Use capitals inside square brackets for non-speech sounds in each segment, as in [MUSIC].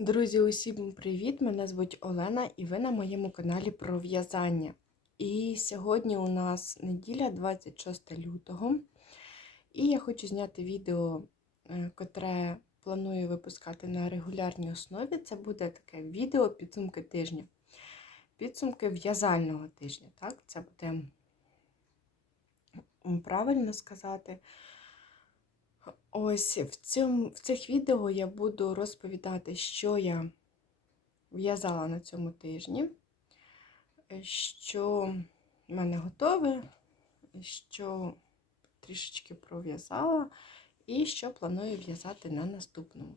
Друзі, усім привіт! Мене звуть Олена і ви на моєму каналі про в'язання. І сьогодні у нас неділя, 26 лютого. І я хочу зняти відео, е, котре планую випускати на регулярній основі. Це буде таке відео підсумки тижня. Підсумки в'язального тижня. Так? Це буде правильно сказати. Ось в, цьому, в цих відео я буду розповідати, що я в'язала на цьому тижні, що в мене готове, що трішечки пров'язала, і що планую в'язати на наступному.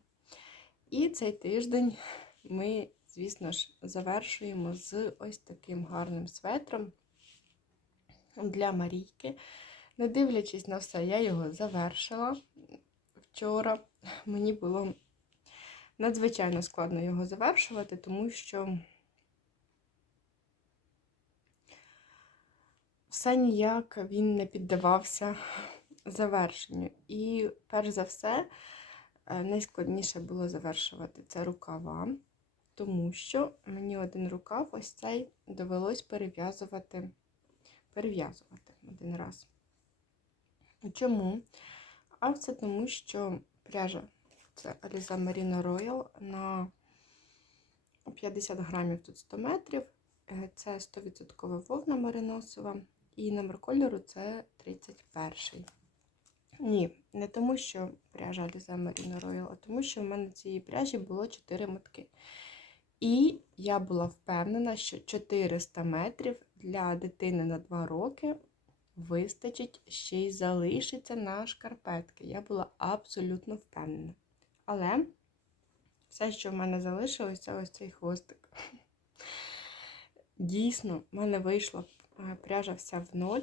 І цей тиждень ми, звісно ж, завершуємо з ось таким гарним светром для Марійки. Не дивлячись на все, я його завершила вчора. Мені було надзвичайно складно його завершувати, тому що все ніяк він не піддавався завершенню. І, перш за все, е, найскладніше було завершувати це рукава, тому що мені один рукав ось цей довелось перев'язувати перев'язувати один раз. Чому? А це тому, що пряжа це Aliza Merino Royal на 50 грамів тут 100 метрів. Е, Це 100% вовна мариносова. І номер кольору це 31. Ні, не тому, що пряжа Aliza Merino Royal, а тому, що в мене цієї пряжі було 4 мотки. І я була впевнена, що 400 метрів для дитини на 2 роки вистачить ще й залишиться на шкарпетки. Я була абсолютно впевнена. Але все, що в мене залишилось, це ось цей хвостик. Дійсно, в мене вийшла е, пряжа вся в ноль.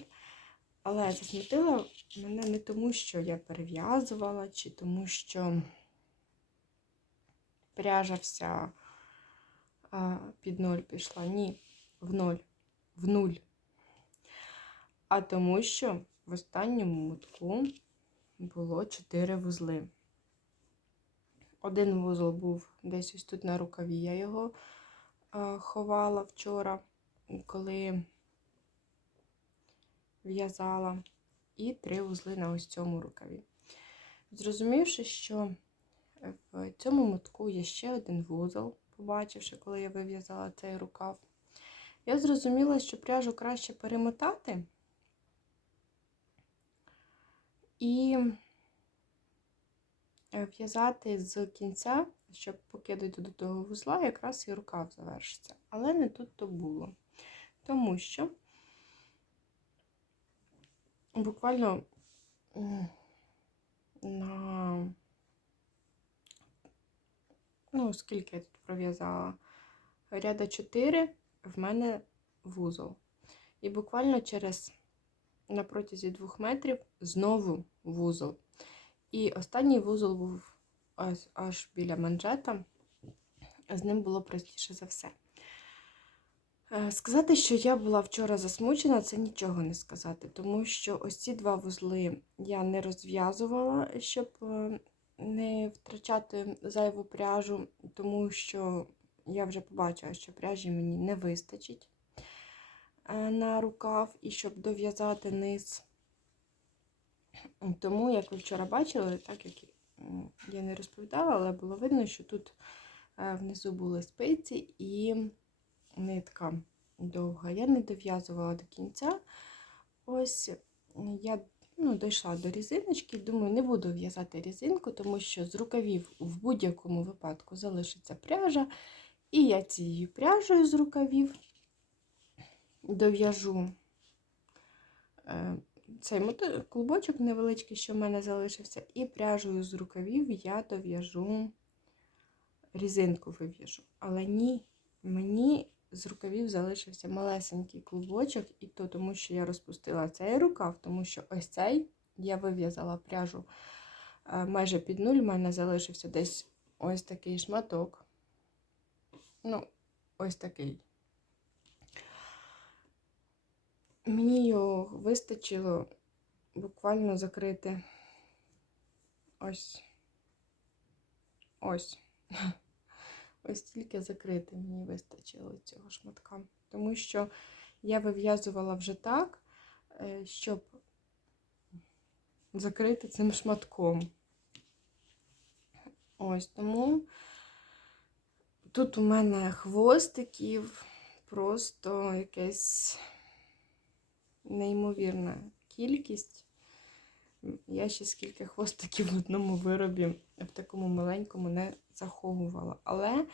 Але засмутила мене не тому, що я перев'язувала, чи тому, що пряжа вся а, під ноль пішла. Ні, в ноль. В нуль а тому, що в останньому мотку було 4 вузли. Один вузол був десь ось тут на рукаві. Я його е, ховала вчора, коли в'язала, і три вузли на ось цьому рукаві. Зрозумівши, що в цьому мотку є ще один вузол, побачивши, коли я вив'язала цей рукав, я зрозуміла, що пряжу краще перемотати. І е, в'язати з кінця, щоб поки дойду до того вузла, якраз і рукав завершиться. Але не тут то було. Тому що буквально на, ну, скільки я тут пров'язала, ряда 4 в мене вузол. І буквально через на протязі двох метрів знову вузол. І останній вузол був аж, аж біля манжета, з ним було простіше за все. Е, сказати, що я була вчора засмучена, це нічого не сказати, тому що ось ці два вузли я не розв'язувала, щоб е, не втрачати зайву пряжу, тому що я вже побачила, що пряжі мені не вистачить. Е, на рукав і щоб дов'язати низ. Тому, як ви вчора бачили, так як я не розповідала, але було видно, що тут е, внизу були спиці і нитка довга. Я не дов'язувала до кінця. Ось я ну, дійшла до різиночки, думаю, не буду в'язати різинку, тому що з рукавів в будь-якому випадку залишиться пряжа. І я цією пряжею з рукавів дов'яжу е, цей клубочок невеличкий, що в мене залишився, і пряжею з рукавів я дов'яжу різинку вив'яжу. Але ні, мені з рукавів залишився малесенький клубочок, і то тому, що я розпустила цей рукав, тому що ось цей я вив'язала пряжу е, майже під нуль, в мене залишився десь ось такий шматок. Ну, ось такий. Мені його вистачило буквально закрити ось ось. [LAUGHS] ось тільки закрити мені вистачило цього шматка. Тому що я вив'язувала вже так, е, щоб закрити цим шматком. Ось тому тут у мене хвостиків просто якась неймовірна кількість. Я ще скільки хвостиків в одному виробі в такому маленькому не заховувала. Але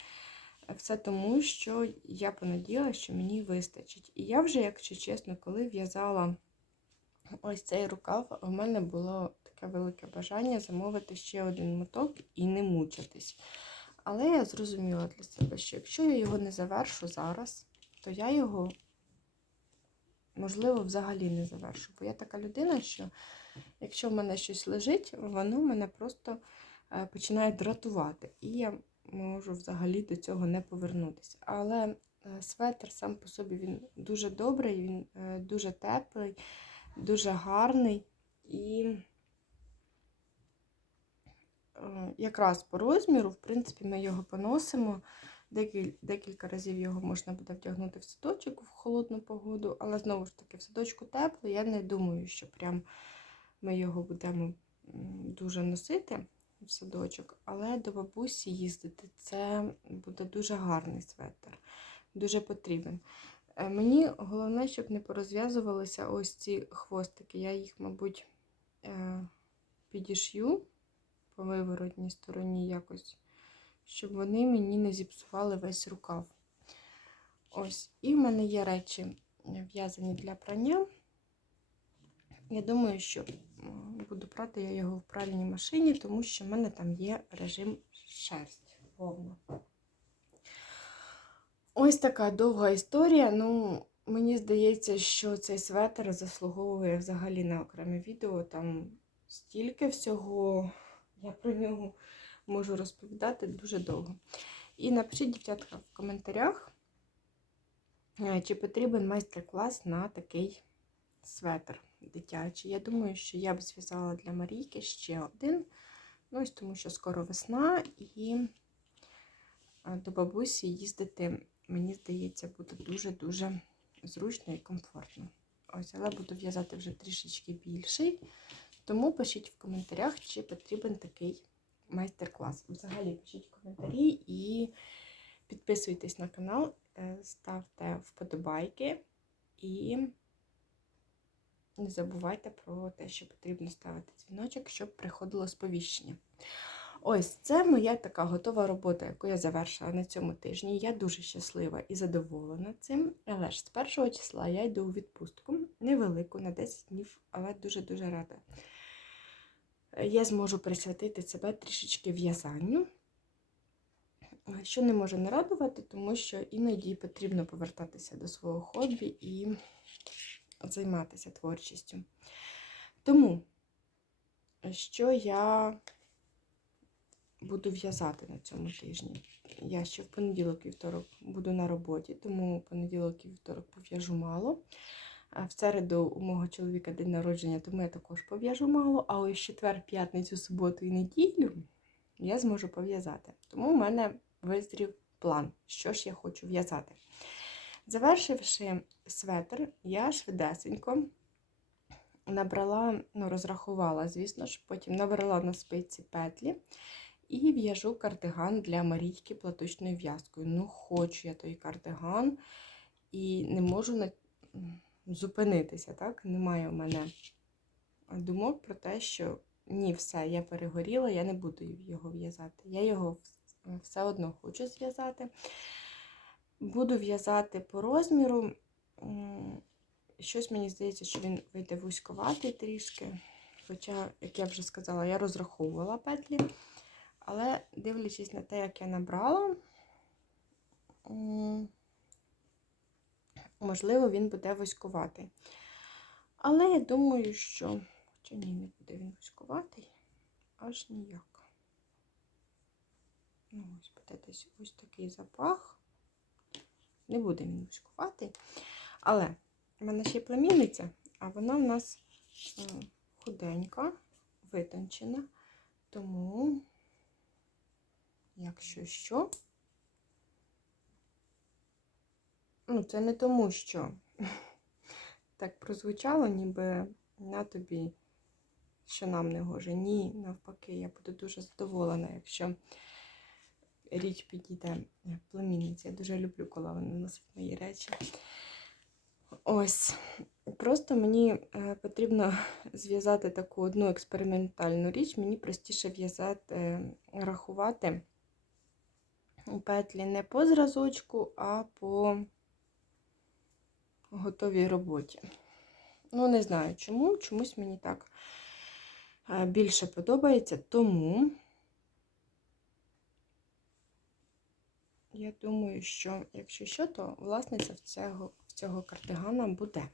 все тому, що я понадіяла, що мені вистачить. І я вже, якщо чесно, коли в'язала ось цей рукав, в мене було таке велике бажання замовити ще один моток і не мучитись. Але я зрозуміла для себе, що якщо я його не завершу зараз, то я його, можливо, взагалі не завершу. Бо я така людина, що якщо в мене щось лежить, воно мене просто е, починає дратувати. І я можу взагалі до цього не повернутися. Але е, светр сам по собі він дуже добрий, він е, дуже теплий, дуже гарний і якраз по розміру, в принципі, ми його поносимо. Декіль, декілька разів його можна буде вдягнути в садочок в холодну погоду, але знову ж таки, в садочку тепло, я не думаю, що прям ми його будемо дуже носити в садочок, але до бабусі їздити це буде дуже гарний светр, дуже потрібен. Е, Мені головне, щоб не порозв'язувалися ось ці хвостики. Я їх, мабуть, е, підішью по виворотній стороні якось, щоб вони мені не зіпсували весь рукав. Ось, і в мене є речі в'язані для прання. Я думаю, що буду прати я його в пральній машині, тому що в мене там є режим шерсть вовна. Ось така довга історія. Ну, мені здається, що цей светр заслуговує взагалі на окреме відео. Там стільки всього я про нього можу розповідати дуже довго. І напишіть, дівчатка, в коментарях, е, чи потрібен майстер-клас на такий светр дитячий. Я думаю, що я б зв'язала для Марійки ще один. Ну, ось тому що скоро весна, і е, до бабусі їздити, мені здається, буде дуже-дуже зручно і комфортно. Ось, але буду в'язати вже трішечки більший. Тому пишіть в коментарях, чи потрібен такий майстер-клас. Взагалі пишіть коментарі і підписуйтесь на канал, е, ставте вподобайки і не забувайте про те, що потрібно ставити дзвіночок, щоб приходило сповіщення. Ось це моя така готова робота, яку я завершила на цьому тижні. Я дуже щаслива і задоволена цим. Але ж з першого числа я йду у відпустку невелику на 10 днів, але дуже-дуже рада. Я зможу присвятити себе трішечки в'язанню, що не може не радувати, тому що іноді потрібно повертатися до свого хобі і займатися творчістю. Тому, що я буду в'язати на цьому тижні? Я ще в понеділок і вівторок буду на роботі, тому понеділок і вівторок пов'яжу мало. В середу у мого чоловіка день народження, тому я також пов'яжу мало, а ось четвер, п'ятницю, суботу і неділю я зможу пов'язати. Тому в мене визрів план, що ж я хочу в'язати. Завершивши светр, я швидесенько набрала, ну, розрахувала, звісно ж, потім набрала на спиці петлі і в'яжу кардиган для Марійки платочною в'язкою. Ну, хочу я той кардиган і не можу на... зупинитися. так? Немає у мене думок про те, що ні, все, я перегоріла, я не буду його в'язати. Я його все одно хочу зв'язати. Буду в'язати по розміру. Щось мені здається, що він вийде вузьковатий трішки. Хоча, як я вже сказала, я розраховувала петлі. Але дивлячись на те, як я набрала, можливо, він буде вузьковатий. Але я думаю, що. Хоча ні, не буде він вузьковатий, аж ніяк. Ну, ось буде десь ось такий запах. Не буде він вишкувати. Але в мене ще є племінниця, а вона в нас худенька, витончена. Тому, якщо що, Ну, це не тому, що [LAUGHS] так прозвучало, ніби на тобі, що нам не гоже. Ні, навпаки, я буду дуже задоволена, якщо річ підійде племінниці. Я дуже люблю, коли вони носить мої речі. Ось. Просто мені е, потрібно [LAUGHS] зв'язати таку одну експериментальну річ. Мені простіше в'язати, рахувати петлі не по зразочку, а по готовій роботі. Ну, не знаю чому, чомусь мені так е, більше подобається, тому я думаю, що, якщо що, то власниця в цього, в цього кардигана буде.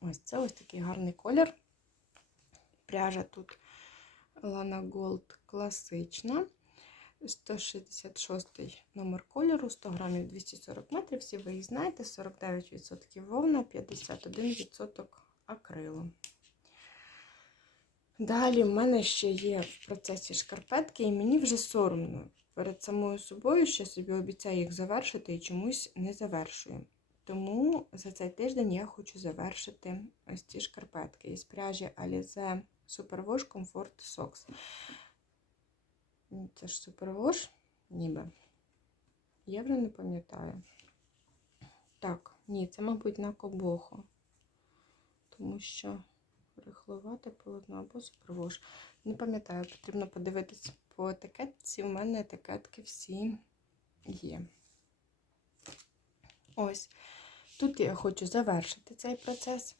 Ось це ось такий гарний колір. Пряжа тут Lana Gold класична. 166 номер кольору, 100 грамів 240 метрів. Всі ви їх знаєте, 49% вовна, 51% акрилу. Далі в мене ще є в процесі шкарпетки, і мені вже соромно перед самою собою, що собі обіцяю їх завершити і чомусь не завершую. Тому за цей тиждень я хочу завершити ось ці шкарпетки із пряжі Alize Superwash Comfort Socks. Це ж Superwash, ніби. Я вже не пам'ятаю. Так, ні, це, мабуть, на кобоху. Тому що рихлувати полотно або Superwash. Не пам'ятаю, потрібно подивитись по етикетці. У мене етикетки всі є. Ось. Тут я хочу завершити цей процес.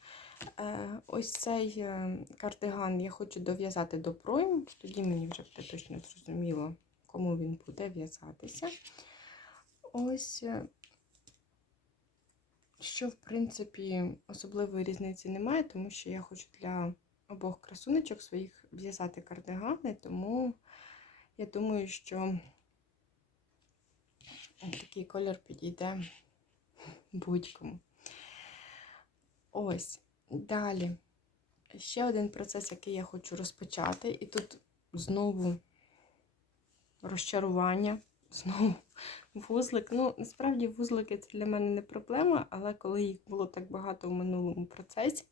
Е, ось цей е, кардиган я хочу дов'язати до пройм, тоді мені вже буде точно зрозуміло, кому він буде в'язатися. Ось, е, що, в принципі, особливої різниці немає, тому що я хочу для обох красунечок своїх в'язати кардигани, тому я думаю, що такий колір підійде будь-кому. Ось. Далі. Ще один процес, який я хочу розпочати. І тут знову розчарування, [LAUGHS] знову вузлик. Ну, насправді, вузлики це для мене не проблема, але коли їх було так багато в минулому процесі,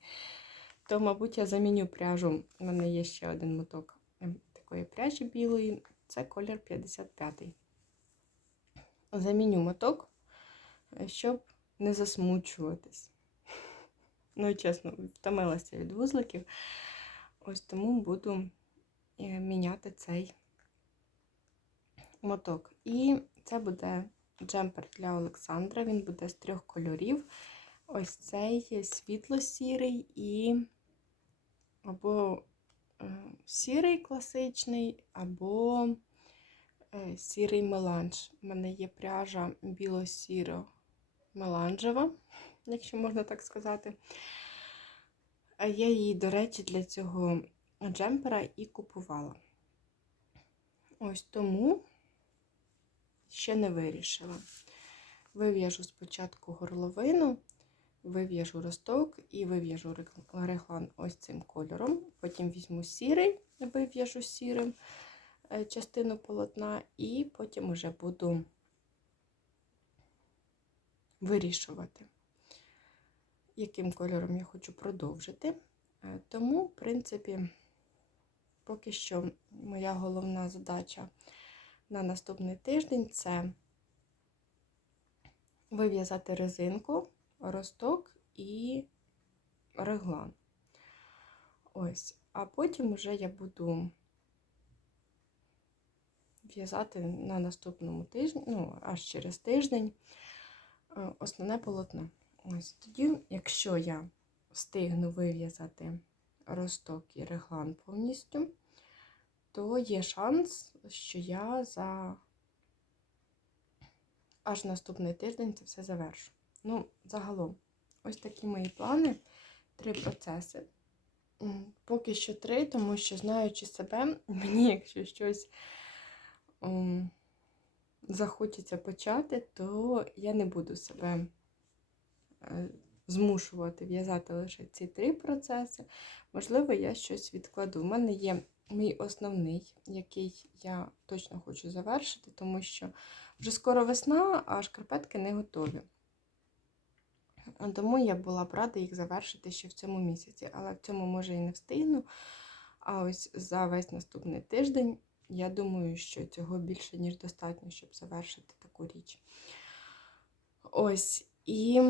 то, мабуть, я заміню пряжу. У мене є ще один моток ем, такої пряжі білої. Це колір 55. Заміню моток, е, щоб не засмучуватись. Ну, чесно, втомилася від вузликів. Ось тому буду е, міняти цей моток. І це буде джемпер для Олександра. Він буде з трьох кольорів. Ось цей світло-сірий і або е, сірий класичний, або е, сірий меланж. У мене є пряжа біло-сіро меланжева якщо можна так сказати. Я її, до речі, для цього джемпера і купувала. Ось тому ще не вирішила. Вив'яжу спочатку горловину, вив'яжу росток і вив'яжу реглан ось цим кольором. Потім візьму сірий, вив'яжу сірим е, частину полотна, і потім вже буду вирішувати яким кольором я хочу продовжити. Е, тому, в принципі, поки що моя головна задача на наступний тиждень це вив'язати резинку, росток і реглан. Ось, а потім вже я буду в'язати на наступному тижні, ну, аж через тиждень, е, основне полотно. Ось тоді, якщо я встигну вив'язати росток і реглан повністю, то є шанс, що я за аж наступний тиждень це все завершу. Ну, загалом, ось такі мої плани, три процеси. Поки що три, тому що, знаючи себе, [LAUGHS] мені, якщо щось um, захочеться почати, то я не буду себе. Е, змушувати в'язати лише ці три процеси. Можливо, я щось відкладу. У мене є мій основний, який я точно хочу завершити, тому що вже скоро весна, а шкарпетки не готові. Тому я була б рада їх завершити ще в цьому місяці, але в цьому може і не встигну. А ось за весь наступний тиждень я думаю, що цього більше, ніж достатньо, щоб завершити таку річ. Ось і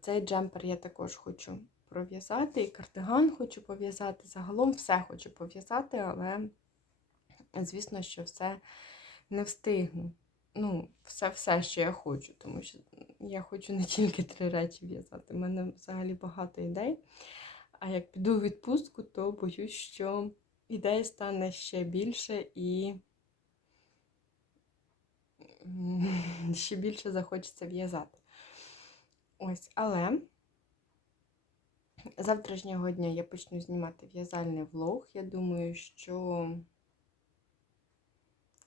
цей джемпер я також хочу пров'язати, і кардиган хочу пов'язати. Загалом все хочу пов'язати, але, звісно, що все не встигну. Ну, все, все, що я хочу, тому що я хочу не тільки три речі в'язати. У мене взагалі багато ідей. А як піду у відпустку, то боюсь, що ідей стане ще більше і ще більше захочеться в'язати. Ось, але завтрашнього дня я почну знімати в'язальний влог. Я думаю, що,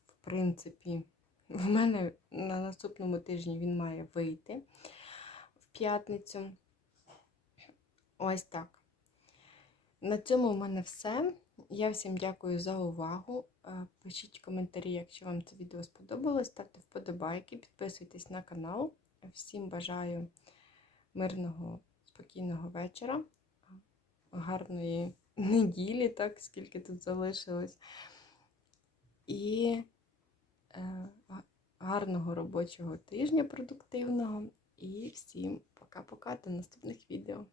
в принципі, в мене на наступному тижні він має вийти в п'ятницю. Ось так. На цьому в мене все. Я всім дякую за увагу. Е, Пишіть коментарі, якщо вам це відео сподобалось. Ставте вподобайки, підписуйтесь на канал. Всім бажаю мирного, спокійного вечора, гарної неділі, так, скільки тут залишилось. І е, гарного робочого тижня продуктивного. І всім пока-пока до наступних відео.